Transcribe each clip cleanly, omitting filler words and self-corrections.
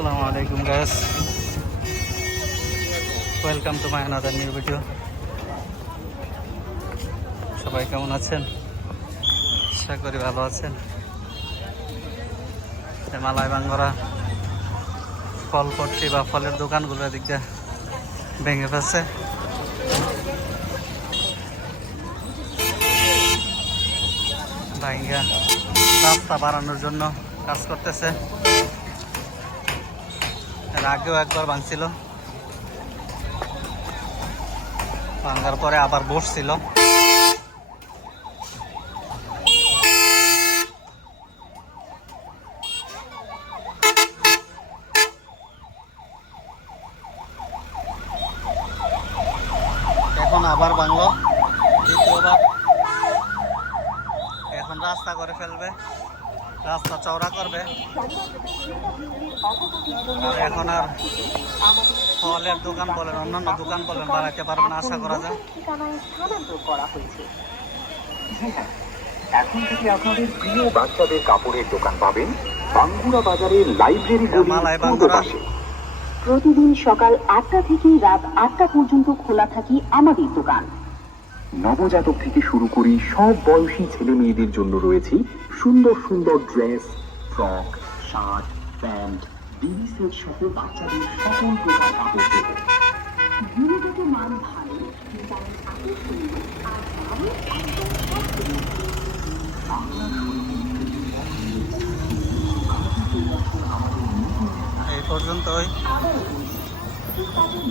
Assalamu alaikum guys, welcome to my another new video. সবাই কেমন আছেন? আশা করি ভালো আছেন। মালাই বাঙ্গরা ফল পট্টি বা ফলের দোকানগুলো দিক দিয়ে ভেঙে ফেলছে। ভাঙ্গা রাস্তা বাড়ানোর জন্য কাজ করতেছে। এর আগেও একবার ভাঙছিল, ভাঙার পরে আবার বসছিল। এখন আবার ভাঙলো দ্বিতীয়বার। এখন রাস্তা করে ফেলবে, রাস্তা চওড়া করবে। আর এখন আর ফলের দোকান বলেন অন্যান্য দোকান বলেন বাড়াইতে পারবে না আশা করা যায়। এখন থেকে আপনাদের প্রিয় বাচ্চাদের কাপড়ের দোকান পাবেন বাঙ্গুরা বাজারের লাইব্রেরি মালাই বাঙ্গুরা। প্রতিদিন সকাল ৮টা থেকে রাত ৮টা পর্যন্ত খোলা থাকে আমাদের দোকান। নবজাতক থেকে শুরু করে সব বয়সী ছেলে মেয়েদের জন্য রয়েছে সুন্দর সুন্দর dress, frock, shirt, pant, baby set সহ বাচ্চাদের সকল প্রকার কাপড় দেবে। গুণগত মান ভালো, ডিজাইন আকর্ষণীয় আর দামও একদম এই পর্যন্তই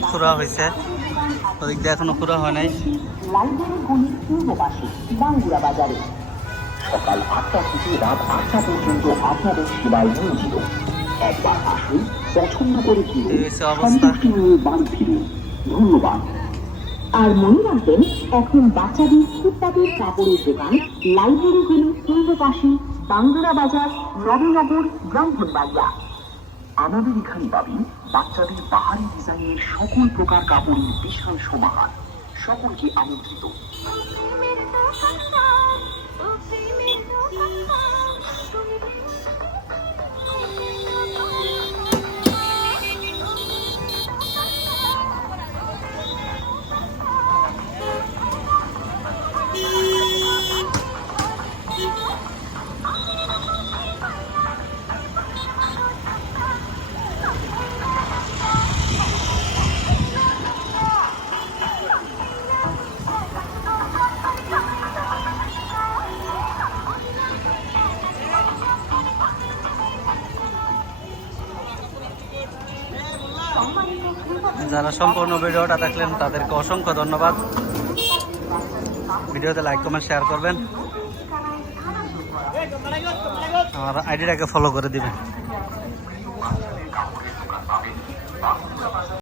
খোলা হয়েছে, ওদিক দিয়ে এখনো খোলা হয় নাই। লাইব্রেরি গলির পূর্ব পাশে বাঙ্গুরা বাজারে সকাল ৮টা থেকে রাত ৮টা পর্যন্ত আপনাদের সেবায় নিয়োজিত। একবার আসুন, পছন্দ করে কিনুন, এই হচ্ছে অবস্থা। সন্তুষ্টি নিয়ে বাড়ি ফিরুন। ধন্যবাদ। আর মনে রাখবেন, এখন বাচ্চাদের ফুটপাতের কাপড়ের দোকান লাইব্রেরি গলির পূর্ব পাশে বাঙ্গুরা বাজার, নবনগর, ব্রাহ্মণবাড়িয়া। আমাদের এখানে পাবেন বাচ্চাদের বাহারি ডিজাইনের সকল প্রকার কাপড়ের বিশাল সমাহার। সকলকে আমন্ত্রিত। যারা সম্পূর্ণ ভিডিওটা দেখলেন তাদেরকে অসংখ্য ধন্যবাদ। ভিডিওতে লাইক কমেন্ট শেয়ার করবেন, আমার আইডিটাকে ফলো করে দিবেন।